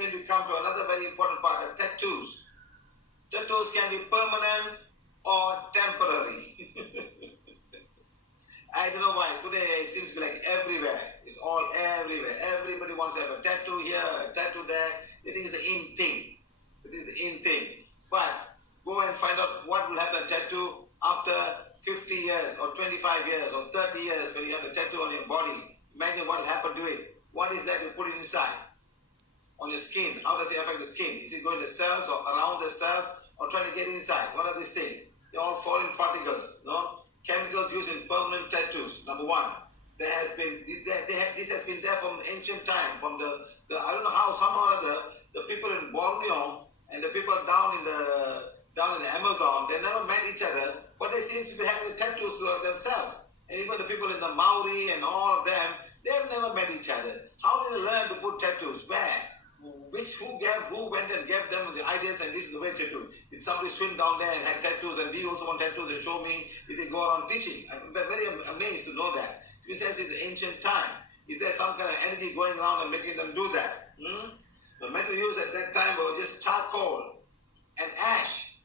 again we come to another very important part, the tattoos. Tattoos can be permanent or temporary. I don't know why. Today it seems to be like everywhere. It's all everywhere. Everybody wants to have a tattoo here, a tattoo there. It is the in thing. It is the in thing. But go and find out what will happen to tattoo after 50 years or 25 years or 30 years when you have a tattoo on your body. Imagine what will happen to it. What is that you put it inside? On your skin. How does it affect the skin? Is it going to the cells or around the cells or trying to get inside? What are these things? They're all foreign particles. No? Chemicals used in permanent tattoos. Number one. This has been there from ancient time. From the I don't know how, somehow or other, the people in Borneo and the people down in the Amazon, they never met each other, but they seem to be having tattoos themselves. And even the people in the Maori and all of them, they have never met each other. How did they learn to put tattoos? Where? Who went and gave them the ideas and this is the way to do? Did somebody swim down there and had tattoos and we also want tattoos and show me? Did they go around teaching? I'm very amazed to know that. It says it's ancient time. Is there some kind of energy going around and making them do that? The metal used at that time was just charcoal and ash.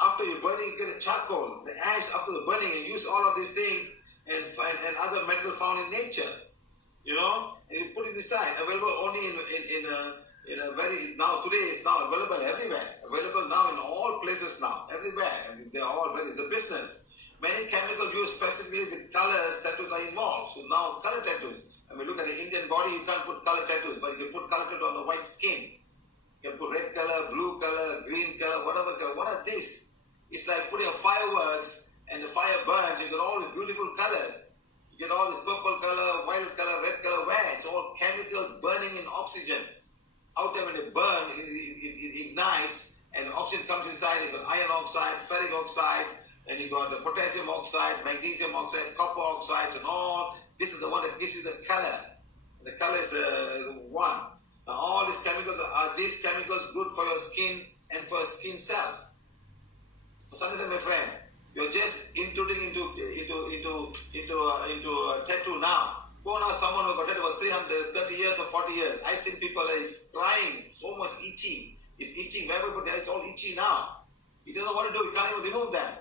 After you burning, you get a charcoal. The ash after the burning, you use all of these things and other metal found in nature. And you put it aside. Available only in a very, now today it's now available everywhere. Available now in all places now, everywhere. They're all very, the business. Many chemicals used specifically with colors, tattoos are involved. So now color tattoos. I mean, look at the Indian body, you can't put color tattoos, but you can put color tattoo on the white skin. You can put red color, blue color, green color, whatever color. What are these? It's like putting fireworks and the fire burns. You get all these beautiful colors. You get all this purple color, violet color, red color. Where? It's all chemicals burning in oxygen. Out there when it burns, it ignites and oxygen comes inside. You got iron oxide, ferric oxide, and you got the potassium oxide, magnesium oxide, copper oxides and all. This is the one that gives you the color. The color is one. Now all these chemicals, are these chemicals good for your skin and for your skin cells? So understand, my friend, you're just intruding into a tattoo now. Go now, someone who got tattoo for 330 years or 40 years. I've seen people is crying, so much itching. It's itching wherever, but it's all itchy now. He doesn't know what to do. He can't even remove them.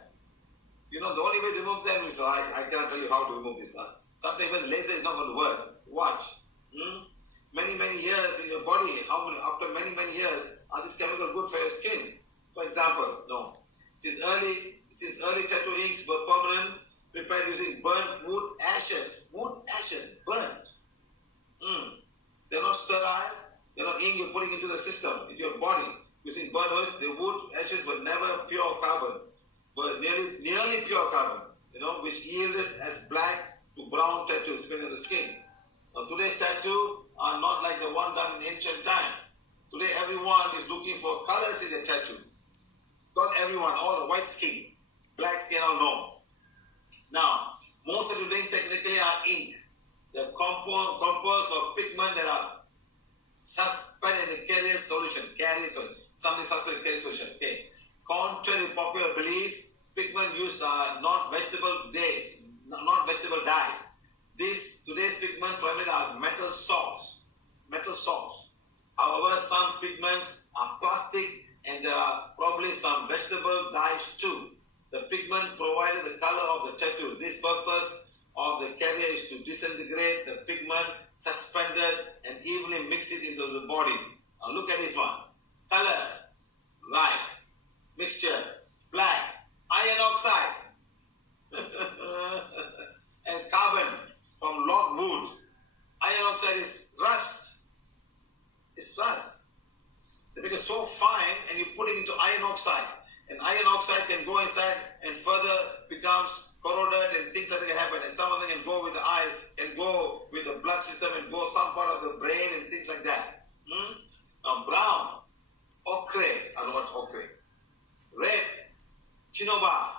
The only way to remove them is, I cannot tell you how to remove this. Sometimes even laser is not going to work. Watch. Many years in your body, after many years, are these chemicals good for your skin? For example, no. Since early tattoo inks were permanent, prepared using burnt wood ashes. Wood ashes, burnt. They're not sterile. They're not ink you're putting into the system, into your body. Using burnt wood, the wood ashes were never pure carbon, but nearly pure carbon, which yielded as black to brown tattoos depending on the skin. Now today's tattoo are not like the one done in ancient time. Today everyone is looking for colors in their tattoo. Not everyone, all the white skin, black skin or no. Now, most of the things technically are ink. They're composed of pigment that are suspended in a carrier solution. Something suspended in carrier solution. Okay. Contrary to popular belief, pigment used are not vegetable dyes. Today's pigment primarily are metal salts. However, some pigments are plastic and there are probably some vegetable dyes too. The pigment provided the color of the tattoo. This purpose of the carrier is to disintegrate the pigment suspended and evenly mix it into the body. Now look at this one. Color, right. Mixture, black. Iron oxide. And carbon from log wood. Iron oxide is rust. It's rust. They make it so fine and you put it into iron oxide. And iron oxide can go inside and further becomes corroded and things like that can happen. And some of them can go with the eye, can go with the blood system and go some part of the brain and things like that. Now brown, ochre, I don't know what ochre. Red, chinoba,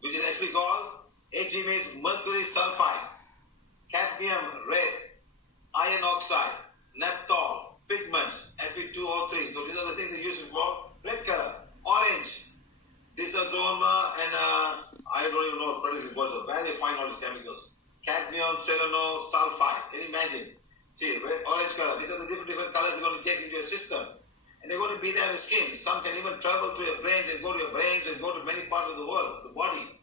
which is actually called Ag means mercury sulfide, cadmium, red, iron oxide, naphthol, pigments, Fe2O3. So these are the things they use for red color. Orange, dysazoma, and I don't even know what it was. Where they find all these chemicals. Cadmium, selenosulfide. Can you imagine? See, red, orange color. These are the different colors you're going to get into your system. And they're going to be there in the skin. Some can even travel to your brains and go to your brains and go to many parts of the world, the body.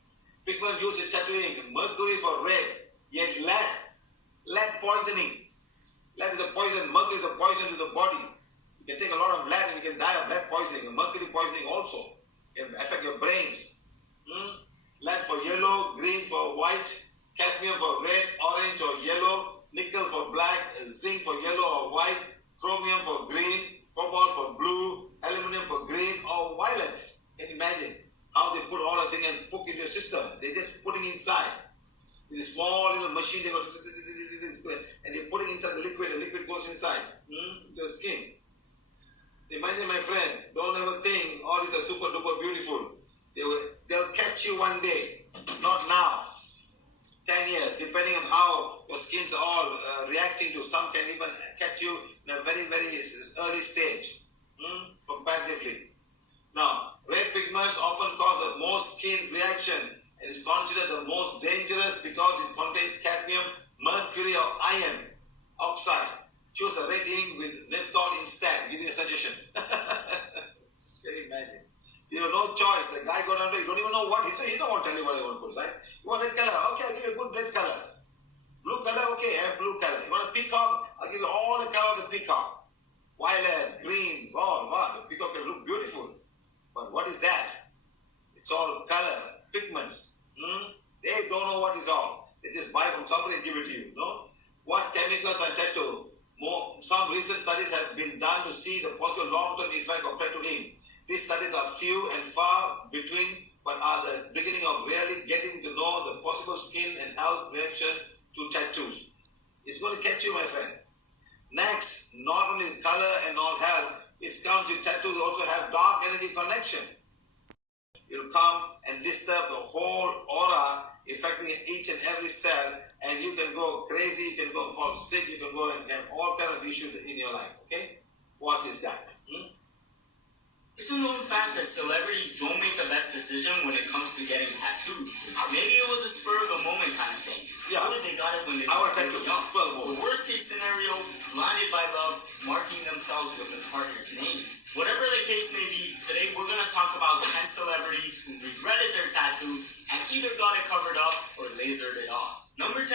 Pigment used in tattooing, mercury for red, yet lead poisoning. Lead is a poison, mercury is a poison to the body. You can take a lot of lead and you can die of lead poisoning. Mercury poisoning also can affect your brains. Lead for yellow, green for white, cadmium for red, orange or yellow, nickel for black, zinc for yellow or white, chromium for green, cobalt for blue, aluminum for green or violet. Can you imagine how they put all the thing and put in your system? They're just putting inside. With a small little machine, they go and they're putting inside the liquid goes inside into the skin. Imagine, my friend, don't ever think all these are super duper beautiful. They'll catch you one day, not now. 10 years, depending on how your skin's all reacting to. Some can even catch you in a very, very early stage, comparatively. Now, red pigments often cause the most skin reaction and is considered the most dangerous because it contains cadmium, mercury or iron oxide. Choose a red ink with nephthol instead, giving a suggestion. Can you imagine? You have no choice. The guy got under, you don't even know what he said. He don't want to tell you what he want to put, right? You want red color? Okay, I'll give you a good red color. Blue color? Okay, I have blue color. You want a peacock? I'll give you all the color of the peacock. Violet, green, gold, wow, the peacock can look beautiful. But what is that? It's all color, pigments. They don't know what is all. They just buy from somebody and give it to you. No? What chemicals are tattoo? Some recent studies have been done to see the possible long-term effect of tattooing. These studies are few and far between, but are the beginning of really getting to know the possible skin and health reaction to tattoos. It's going to catch you, my friend. Next, not only color and not health, it comes with tattoos also have dark energy connection. It will come and disturb the whole aura, affecting each and every cell, and you can go crazy, you can go fall sick, you can go and have all kinds of issues in your life. Okay? What is that? It's a known fact that celebrities don't make the best decision when it comes to getting tattoos. Maybe it was a spur of the moment kind of thing. Yeah. What if they got it when they were really young? The worst case scenario, blinded by love, marking themselves with the partner's names. Whatever the case may be, today we're going to talk about 10 celebrities who regretted their tattoos and either got it covered up or lasered it off. Number 10,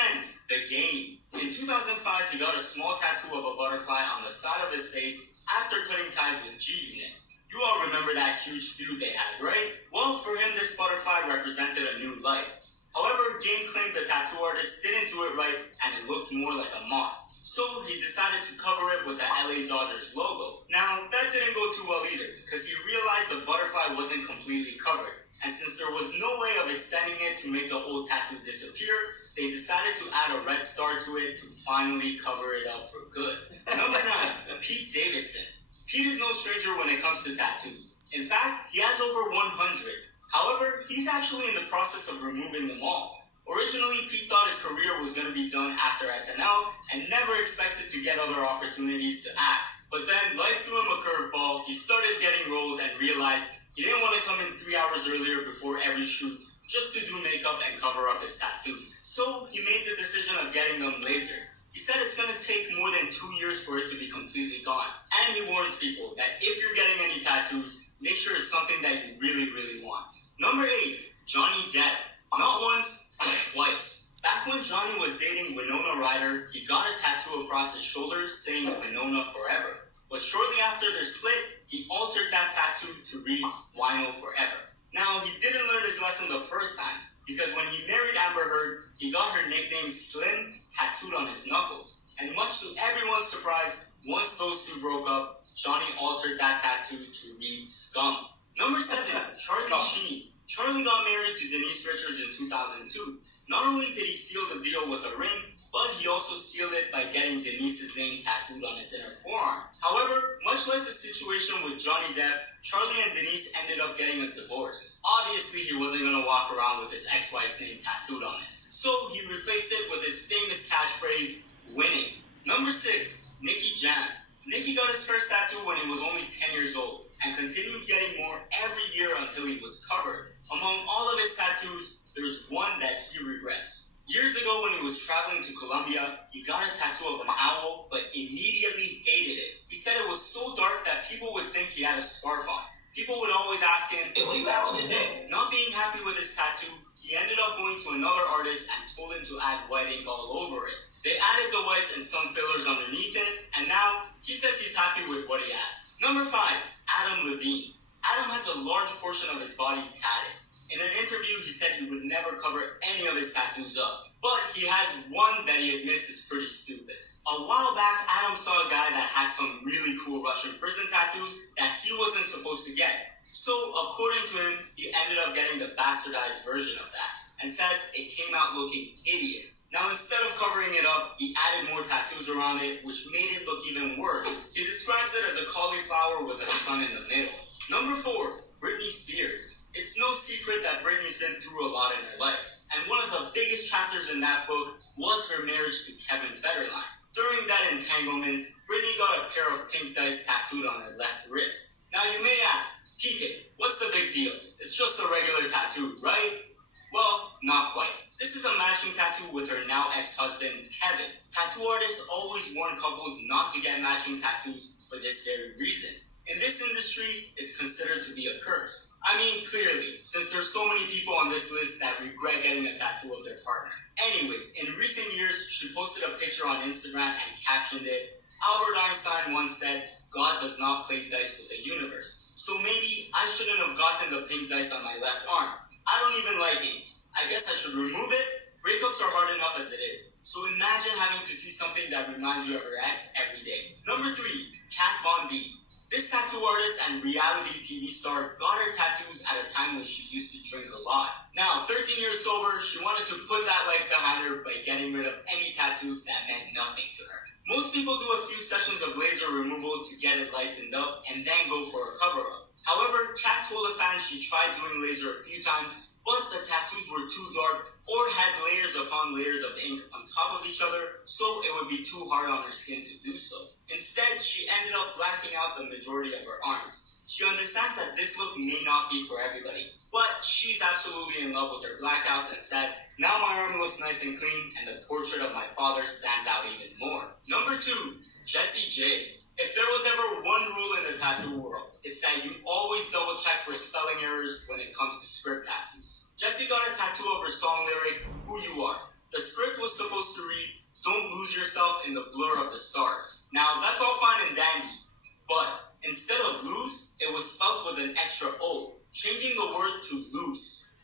The Game. In 2005, he got a small tattoo of a butterfly on the side of his face after cutting ties with G-Unit. You all remember that huge feud they had, right? Well, for him, this butterfly represented a new life. However, Game claimed the tattoo artist didn't do it right and it looked more like a moth. So he decided to cover it with the LA Dodgers logo. Now, that didn't go too well either, because he realized the butterfly wasn't completely covered. And since there was no way of extending it to make the whole tattoo disappear, they decided to add a red star to it to finally cover it up for good. Number 9, Pete Davidson. Pete is no stranger when it comes to tattoos. In fact, he has over 100. However, he's actually in the process of removing them all. Originally, Pete thought his career was going to be done after SNL and never expected to get other opportunities to act. But then life threw him a curveball, he started getting roles and realized he didn't want to come in 3 hours earlier before every shoot just to do makeup and cover up his tattoos. So he made the decision of getting them lasered. He said it's going to take more than 2 years for it to be completely gone. And he warns people that if you're getting any tattoos, make sure it's something that you really, really want. Number 8, Johnny Depp. Not once, but twice. Back when Johnny was dating Winona Ryder, he got a tattoo across his shoulder saying Winona Forever. But shortly after their split, he altered that tattoo to read Wino Forever. Now, he didn't learn his lesson the first time, because when he married Amber Heard, he got her nickname Slim tattooed on his knuckles. And much to everyone's surprise, once those two broke up, Johnny altered that tattoo to read Scum. Number 7, Charlie Sheen. Charlie got married to Denise Richards in 2002. Not only did he seal the deal with a ring, but he also sealed it by getting Denise's name tattooed on his inner forearm. However, much like the situation with Johnny Depp, Charlie and Denise ended up getting a divorce. Obviously, he wasn't going to walk around with his ex-wife's name tattooed on it. So he replaced it with his famous catchphrase, winning. Number 6, Nicky Jam. Nicky got his first tattoo when he was only 10 years old and continued getting more every year until he was covered. Among all of his tattoos, there's one that he regrets. Years ago when he was traveling to Colombia, he got a tattoo of an owl, but immediately hated it. He said it was so dark that people would think he had a scarf on. People would always ask him, "Hey, what do you have on your neck?" Not being happy with his tattoo, he ended up going to another artist and told him to add white ink all over it. They added the whites and some fillers underneath it, and now he says he's happy with what he has. Number 5, Adam Levine. Adam has a large portion of his body tatted. In an interview, he said he would never cover any of his tattoos up, but he has one that he admits is pretty stupid. A while back, Adam saw a guy that had some really cool Russian prison tattoos that he wasn't supposed to get. So, according to him, he ended up getting the bastardized version of that, and says it came out looking hideous. Now, instead of covering it up, he added more tattoos around it, which made it look even worse. He describes it as a cauliflower with a sun in the middle. Number 4, Britney Spears. It's no secret that Britney's been through a lot in her life, and one of the biggest chapters in that book was her marriage to Kevin Federline. During that entanglement, Britney got a pair of pink dice tattooed on her left wrist. Now you may ask, PK, what's the big deal? It's just a regular tattoo, right? Well, not quite. This is a matching tattoo with her now ex-husband, Kevin. Tattoo artists always warn couples not to get matching tattoos for this very reason. In this industry, it's considered to be a curse. I mean, clearly, since there's so many people on this list that regret getting a tattoo of their partner. Anyways, in recent years, she posted a picture on Instagram and captioned it, "Albert Einstein once said, God does not play dice with the universe. So maybe I shouldn't have gotten the pink dice on my left arm. I don't even like it. I guess I should remove it? Breakups are hard enough as it is. So imagine having to see something that reminds you of your ex every day." Number 3, Kat Von D. This tattoo artist and reality TV star got her tattoos at a time when she used to drink a lot. Now, 13 years sober, she wanted to put that life behind her by getting rid of any tattoos that meant nothing to her. Most people do a few sessions of laser removal to get it lightened up and then go for a cover-up. However, Kat told a fan she tried doing laser a few times, but the tattoos were too dark or had layers upon layers of ink on top of each other, so it would be too hard on her skin to do so. Instead, she ended up blacking out the majority of her arms. She understands that this look may not be for everybody, but she's absolutely in love with her blackouts and says, "Now my arm looks nice and clean, and the portrait of my father stands out even more." Number 2, Jessie J. If there was ever one rule in the tattoo world, it's that you always double check for spelling errors when it comes to script tattoos. Jessie got a tattoo of her song lyric, "Who You Are." The script was supposed to read, "Don't lose yourself in the blur of the stars." Now, that's all fine and dandy, but instead of lose, it was spelled with an extra O, changing the word to loose.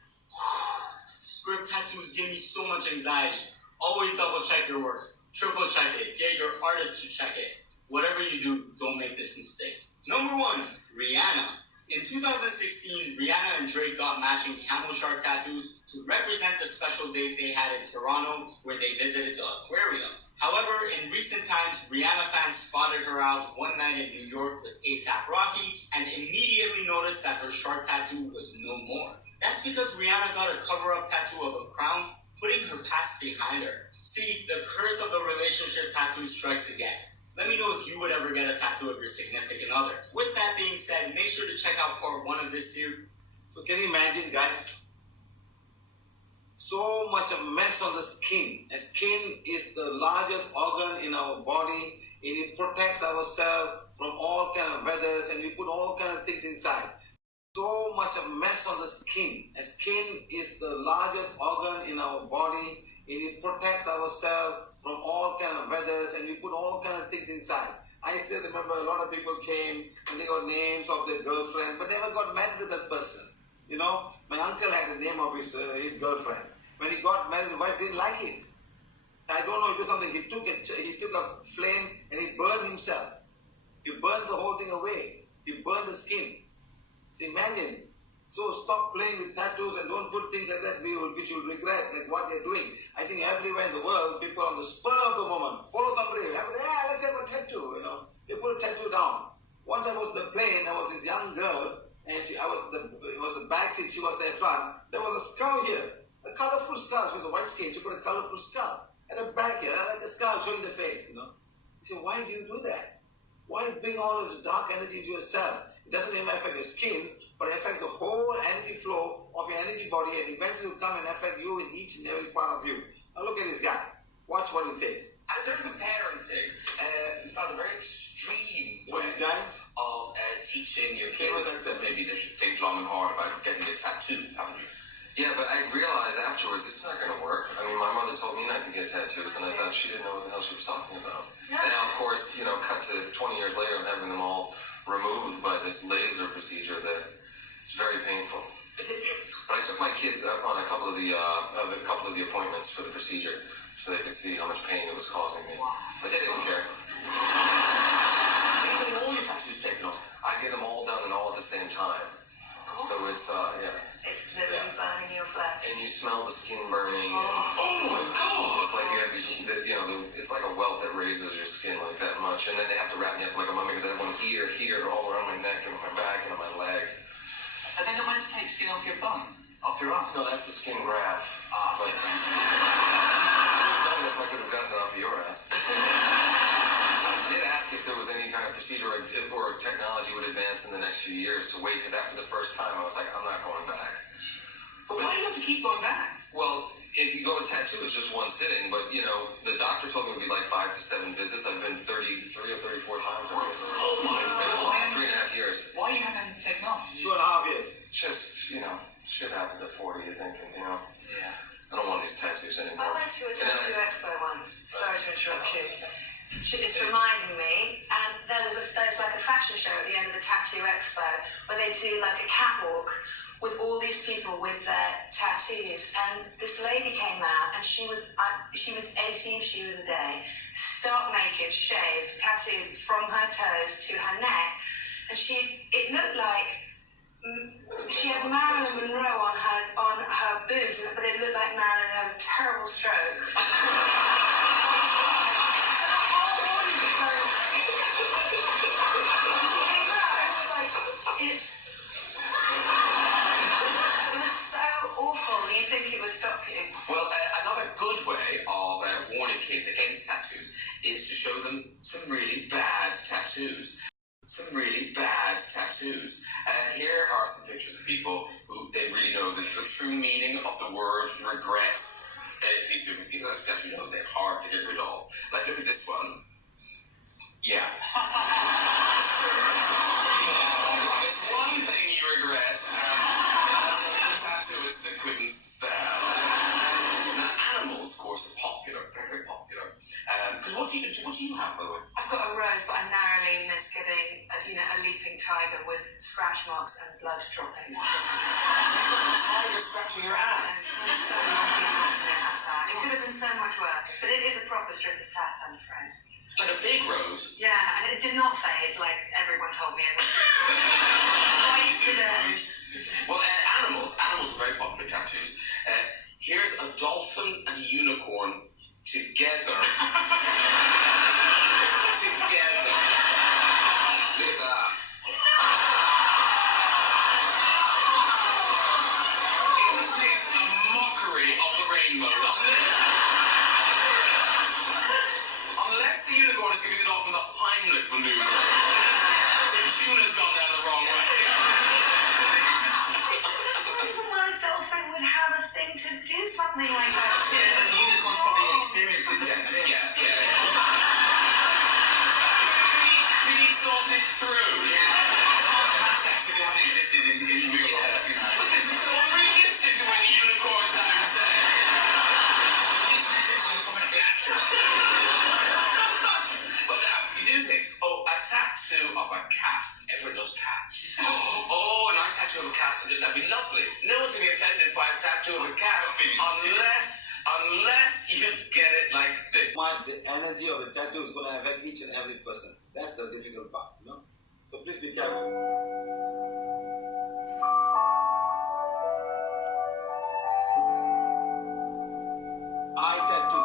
Script tattoos give me so much anxiety. Always double check your work. Triple check it. Get your artist to check it. Whatever you do, don't make this mistake. Number 1, Rihanna. In 2016, Rihanna and Drake got matching camel shark tattoos to represent the special date they had in Toronto where they visited the aquarium. However, in recent times, Rihanna fans spotted her out one night in New York with A$AP Rocky and immediately noticed that her shark tattoo was no more. That's because Rihanna got a cover-up tattoo of a crown, putting her past behind her. See, the curse of the relationship tattoo strikes again. Let me know if you would ever get a tattoo of your significant other. With that being said, make sure to check out part 1 of this series. So can you imagine, guys? So much of mess on the skin. And skin is the largest organ in our body, and it protects ourselves from all kind of weathers, and we put all kind of things inside. So much of mess on the skin. And skin is the largest organ in our body, and it protects ourselves from all kind of weathers, and we put all kind of things inside. I still remember a lot of people came and they got names of their girlfriend, but never got married to that person. You know, my uncle had the name of his girlfriend. When he got married, the wife didn't like it. I don't know, it was something, he took a flame and he burned himself. He burned the whole thing away. He burned the skin. So imagine. So stop playing with tattoos and don't put things like that which you'll regret, like what they're doing. I think everywhere in the world, people on the spur of the moment, follow somebody, let's have a tattoo, you know. They put a tattoo down. Once I was on the plane, there was this young girl, and it was the back seat, she was there front. There was a skull here, a colorful skull. She was a white skin, she put a colorful skull. And a back here, like a skull showing the face, you know. You say, why do you do that? Why bring all this dark energy to yourself? It doesn't even affect your skin, but it affects the whole energy flow of your energy body, and eventually will come and affect you in each and every part of you. Now look at this guy. Watch what he says. And in terms of parenting, we found a very extreme You know way this guy? of teaching your kids that maybe they should think long and hard about getting a tattoo, haven't you? Yeah, but I realized afterwards it's not going to work. I mean, my mother told me not to get tattoos, and I thought she didn't know what the hell she was talking about. Yeah. And now, of course, cut to 20 years later, I'm having them all removed by this laser procedure that is very painful. But I took my kids up on a couple of the appointments for the procedure, so they could see how much pain it was causing me. But they didn't care. You're getting all your tattoos taken off. I get them all done and all at the same time. So it's It's literally burning your flesh. and you smell the skin burning. Oh my God! It's like you have these, it's like a welt that raises your skin like that much, and then they have to wrap me up like a mummy because I have one here, all around my neck and my back and on my leg. Are they not meant to take skin off your bum? Off your arm? No, that's the skin graft. But I if I could have gotten it off of your ass. I did ask if there was any kind of procedure or technology would advance in the next few years to wait, because after the first time I was like, I'm not going back. But why do you have to keep going back? Well, if you go to tattoo, it's just one sitting, but the doctor told me it would be like 5 to 7 visits. I've been 33 or 34 times. Oh my God! 3.5 years. Why are you having them taken off? 2.5 years. Just, shit happens at 40, you think, and, Yeah. I don't want these tattoos anymore. I went to a tattoo expo once. Sorry to interrupt you. It's reminding me, and there's like a fashion show at the end of the tattoo expo where they do like a catwalk with all these people with their tattoos, and this lady came out, and she was 18 shoes a day, stark naked, shaved, tattooed from her toes to her neck, and it looked like she had Marilyn Monroe on her boobs, but it looked like Marilyn had a terrible stroke. It was so awful. You'd think it would stop you. Well, another good way of warning kids against tattoos is to show them some really bad tattoos. Here are some pictures of people who they really know the true meaning of the word regret. These people, because as you know, they're hard to get rid of. Like, look at this one. Yeah. It's one thing you regret, as a tattooist that couldn't spell. Now, animals, of course, are popular, very, very popular. Because what do you have, by the way? I've got a rose, but I narrowly missed getting a leaping tiger with scratch marks and blood dropping. Tiger scratching your ass. It could have been so much worse, but it is a proper stripper's tat, I'm afraid. Like a big rose. Yeah, and it did not fade like everyone told me it would. Well, animals are very popular tattoos. Here's a dolphin and a unicorn together. Together. Look at that. It just makes a mockery of the rainbow, doesn't it? Unless the unicorn is giving it off in the Heimlich maneuver. So tuna's gone down the wrong way. A dolphin would have a thing to do something like that too. Yeah, the unicorn's probably experienced it. Yeah. Really thought it through. Actually haven't existed in real life, But this is so unrealistic the way the unicorn time says. It's something accurate. But now, you do think, a tattoo of a cat. Everyone loves cats. A nice tattoo of a cat. That'd be lovely. No one's going to be offended by a tattoo of a cat unless you get it like this. Much the energy of the tattoo is going to affect each and every person. That's the difficult part, So please be careful. Eye tattoo.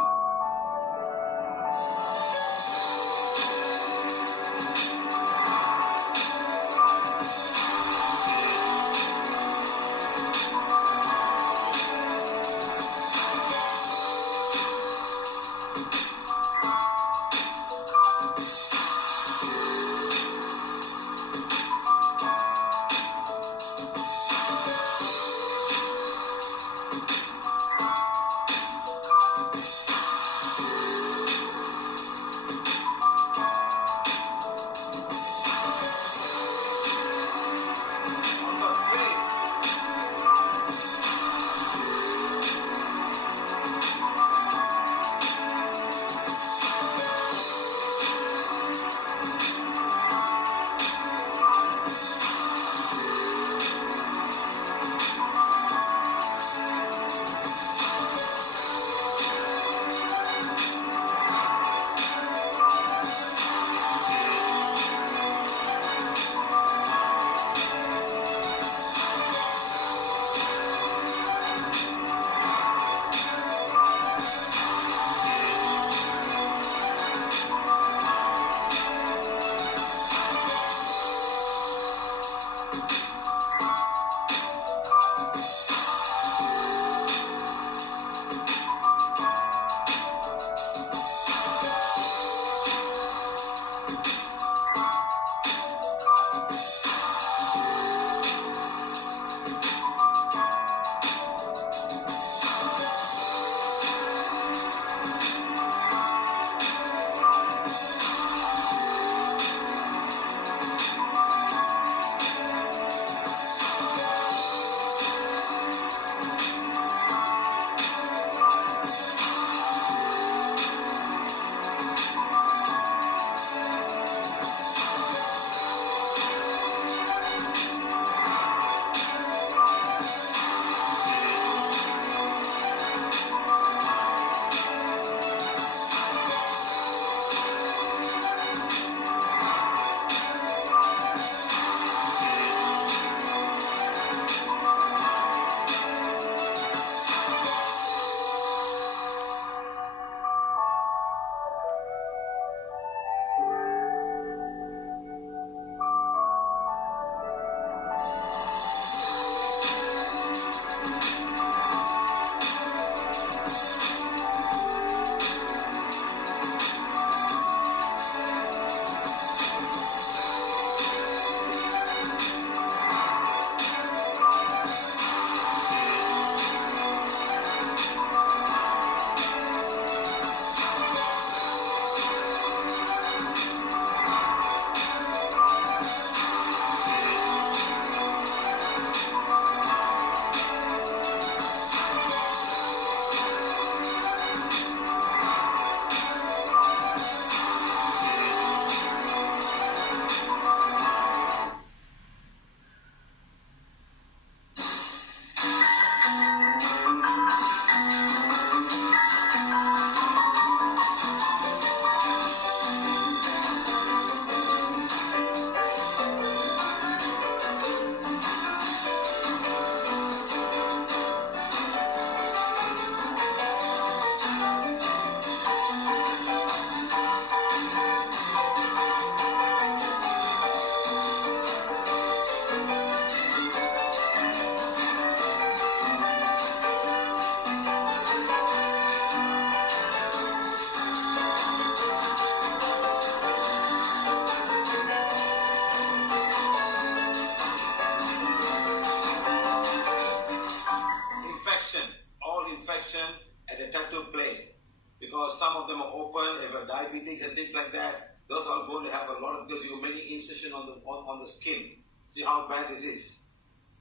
infection at a tattoo place. Because some of them are open, if you have diabetes and things like that, those are going to have a lot of, because you have many incisions on the skin. See how bad this is.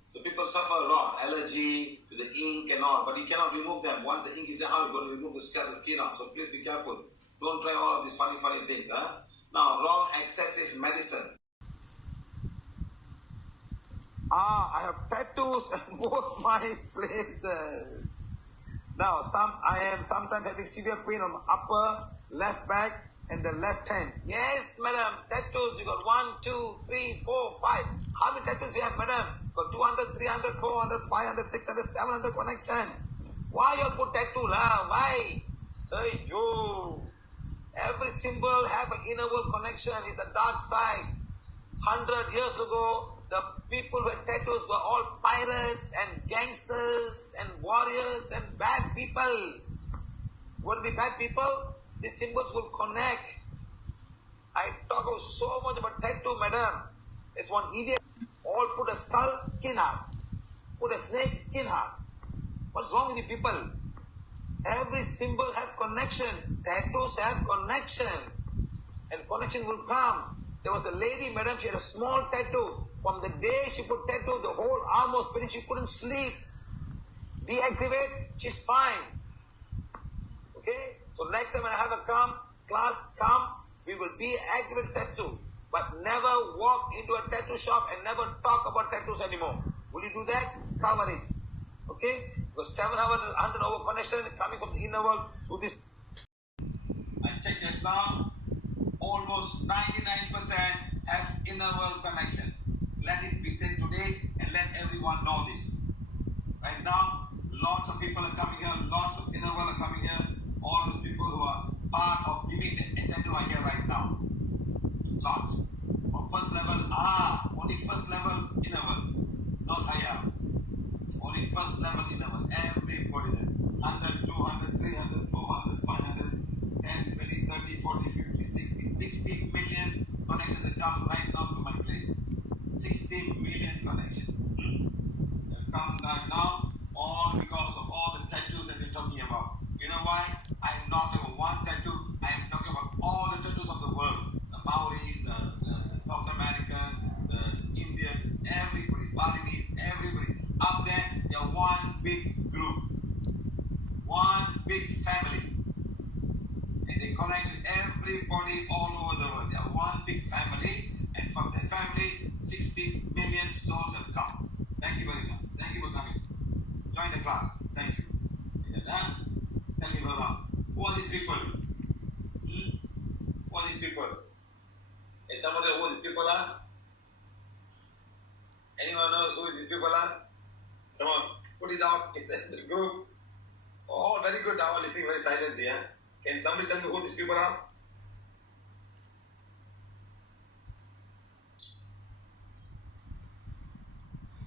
So people suffer a lot, allergy to the ink and all, but you cannot remove them. Once the ink is out, you're going to remove the skin out. So please be careful. Don't try all of these funny things. Now, wrong excessive medicine. I have tattoos at both my places. Now, I am sometimes having severe pain on my upper left back and the left hand. Yes, madam, tattoos. You got 1, 2, 3, 4, 5. How many tattoos you have, madam? Got 200, 300, 400, 500, 600, 700 connection. Why you put tattoo lah? Why? Hey, yo. Every symbol have an inner world connection. It's the dark side. 100 years ago, the people who had tattoos were all pirates and gangsters and warriors and bad people. Would be bad people? These symbols will connect. I talk so much about tattoo, madam. It's one idiot. All put a skull, skin heart. Put a snake, skin heart. What's wrong with you people? Every symbol has connection. Tattoos have connection. And connection will come. There was a lady, madam, she had a small tattoo. From the day she put tattoo, the whole arm was spinning. She couldn't sleep. Deactivate, she's fine. Okay? So next time when I have a class, we will deactivate Setsu. But never walk into a tattoo shop and never talk about tattoos anymore. Will you do that? Cover it. Okay? Because 700 over connection coming from the inner world to this. I checked just now. Almost 99% have inner world connection. Let this be said today and let everyone know this. Right now, lots of people are coming here, lots of inner world are coming here. All those people who are part of giving the tattoo are here right now. Lots. From first level, only first level inner world, not higher. Only first level inner world. Everybody there. 100, 200, 300, 400, 500, 10, 20, 30, 40, 50, 60, 60 million connections that come right now to my place. 60 million connections have come right now, all because of all the tattoos that we're talking about. You know why? I am not talking about one tattoo, I am talking about all the tattoos of the world. The Maoris, the South American, the Indians, everybody, Balinese, everybody. Up there, they are one big group, one big family. And they connect to everybody all over the world. They are one big family, and from their family, 60 million souls have come. Thank you very much. Thank you for coming. Join the class. Thank you. Tell me, Baba, who are these people? Who are these people? And somebody know who these people are? Anyone knows who these people are? Come on, put it out in the group. Oh, very good. I was listening very silently. Can somebody tell me who these people are?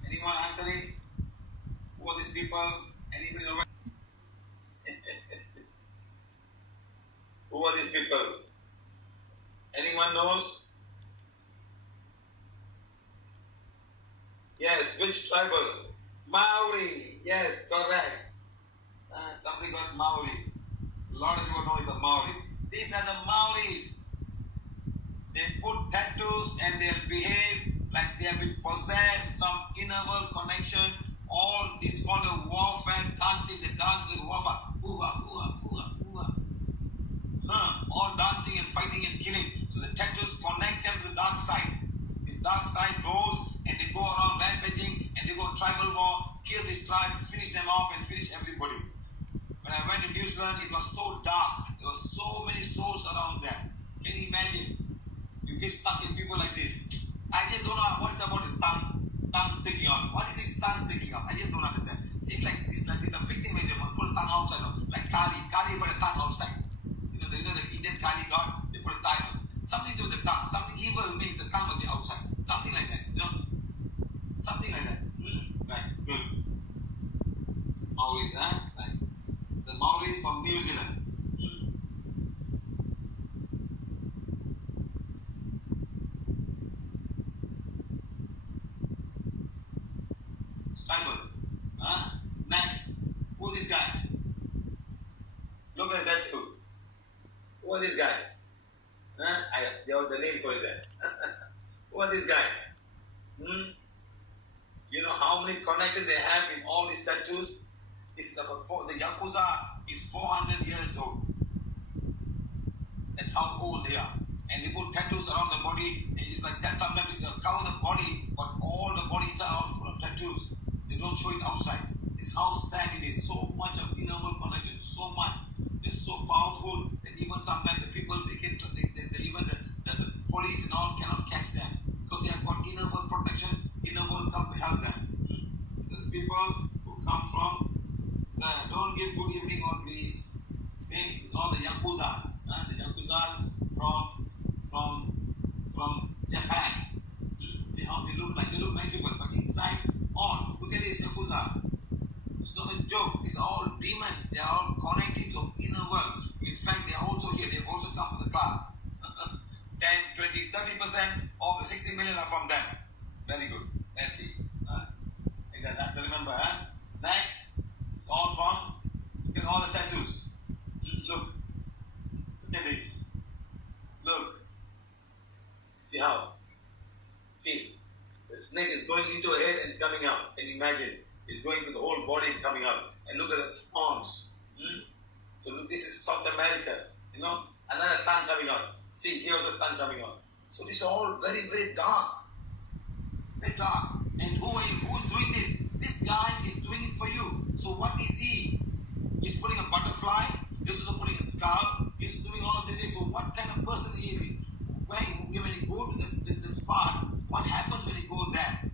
Anyone answering? Who are these people? Anybody know? Who are these people? Anyone knows? Yes, which tribal? Maori. Yes, correct. Somebody got Maori. A lot of people know it's a Maori. These are the Maoris. They put tattoos and they'll behave like they have been possessed, some inner world connection. All it's called a warfare dancing. They dance with warfare. All dancing and fighting and killing. So the tattoos connect them to the dark side. This dark side goes and they go around rampaging and they go tribal war, kill this tribe, finish them off and finish everybody. When I went to New Zealand, it was so dark. There were so many souls around there. Can you imagine? You get stuck in people like this. I just don't know what is about his tongue sticking out. What is his tongue sticking out? I just don't understand. Seems like this a victim measurement. Put a tongue outside, like Kali put a tongue outside. You know the Indian Kali god, they put a tongue. Something to do with the tongue. Something evil means the tongue must be outside. Something like that. You know? Something like that. Right, good. Maoris, Right. It's the Maoris from New Zealand. Tribal. Next. Who are these guys? Look at that too. Who are these guys? The name is already there. Who are these guys? You know how many connections they have in all these tattoos? This is number 4. The Yakuza is 400 years old. That's how old they are. And they put tattoos around the body. And it's like that. Sometimes they cover the body, but all the body is all full of tattoos. They don't show it outside. It's how sad it is. So much of inner world connection. So much. They're so powerful that even sometimes the people, even the police and all cannot catch them. Because they have got inner world protection. Inner world come to help them. So the people who come from, sir, don't give good evening or please. Okay, it's all the Yakuzas. The Yakuzas from Japan. See how they look like? They look nice people, but inside, all look at this Yakuza. It's not a joke. It's all demons. They are all connected to inner world. In fact, they are also here. They've also come to the class. 10, 20, 30% of the 60 million are from them. Very good. Let's see. That's remember. Next, it's all from. Look at all the tattoos. Look at this. Look. See how? See, the snake is going into her head and coming out. Can you imagine? It's going to the whole body and coming out. And look at the arms. So look, this is South America. You know, another tongue coming out. See, here's a tongue coming out. So this is all very, very dark. Very dark. And who's doing this? This guy is doing it for you. So what is he? He's putting a butterfly. This is putting a skull. He's doing all of these things. So what kind of person is he? When you go to the spot, what happens when you go there?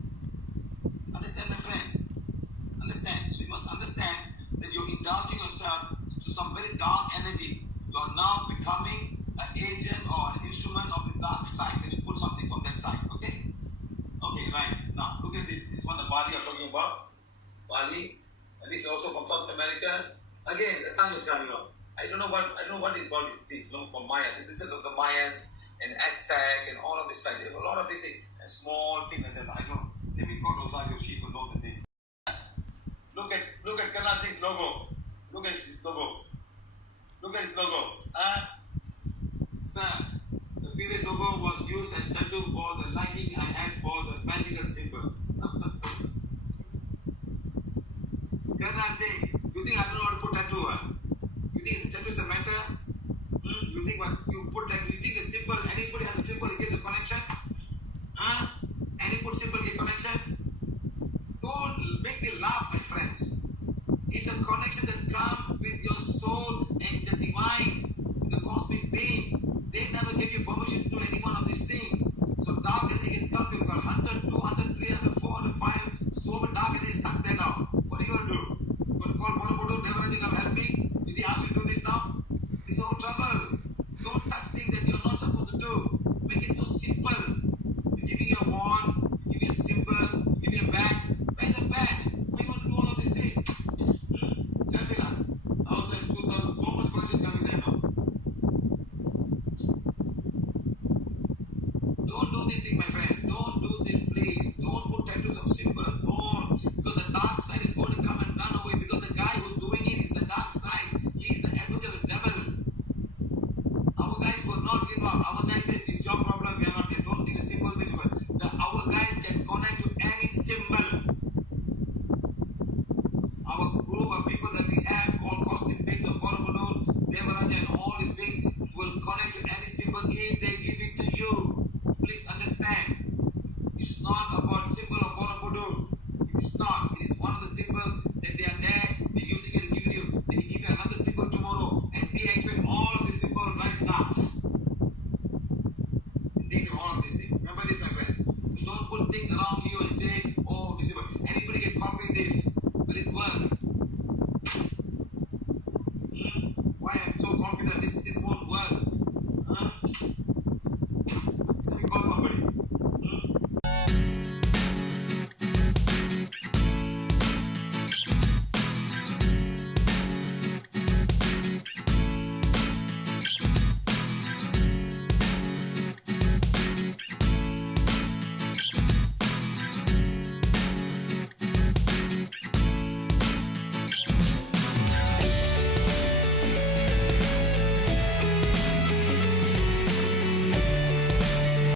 Understand, my friends? Understand. So you must understand that you're indulging yourself to some very dark energy. You're now becoming an agent or an instrument of the dark side. When you put something from that side, okay? Okay, right. Now look at this. This is one the Bali I'm talking about. Bali, and this is also from South America. Again, the tongue is coming out. I don't know what is called these things. No, from Maya. This is of the Mayans and Aztec and all of this stuff. They have a lot of these things. A small thing and then I don't know. Maybe God Rosario sheep will know the name. Look at Karnal Singh's logo. Look at his logo. Look at his logo. Sir, the previous logo was used as tattoo for the liking I had for the magical symbol. Karnal Singh, you think I don't know how to put tattoo? You think tattoo is the matter? You think what you put tattoo? You think the symbol? Anybody has a symbol? It gives a connection. Any put symbol get connection? Don't make me laugh, my friends. It's a connection that comes with your soul and the divine, the cosmic being. They never give you permission to do any one of these things. So dark energy can come. You've got 100, 200, 300, 400, 500. So much dark energy is stuck there now. What are you going to do? You're going to call Borobudu, never anything, come help me? Did he ask you to do this now? It's all trouble. Don't touch things that you're not supposed to do. Make it so simple. You're giving you a wand, give me a symbol, give me a badge. Where's the badge? Why do you want to do all of these things? Tell me now. 1,000, 2,000, so much connection coming there now. Don't do this thing, my friend. Don't do this, please. Don't put tattoos of symbol. Don't. Because the dark side is going to come and run away. Because the guy who's doing it is the dark side. He is the advocate of the devil. Our guys will not give up. Our guys say, it's your problem. We are not here. Don't think the symbol means what. Our guys can connect to any symbol. Our group of people that we have, called cosmic beings of Borobudur, Devaraja and all these beings will connect to any symbol if they give it to you. Please understand. It's not about symbol of Borobudur. It's not. It is one of the symbols that they are there. They're using it to give you. They can give you another symbol tomorrow and deactivate all of the symbols right now. Deactivate all of these things. Remember this, my friend. So don't put things around you and say, oh, this symbol. Anybody can copy this. Will it work?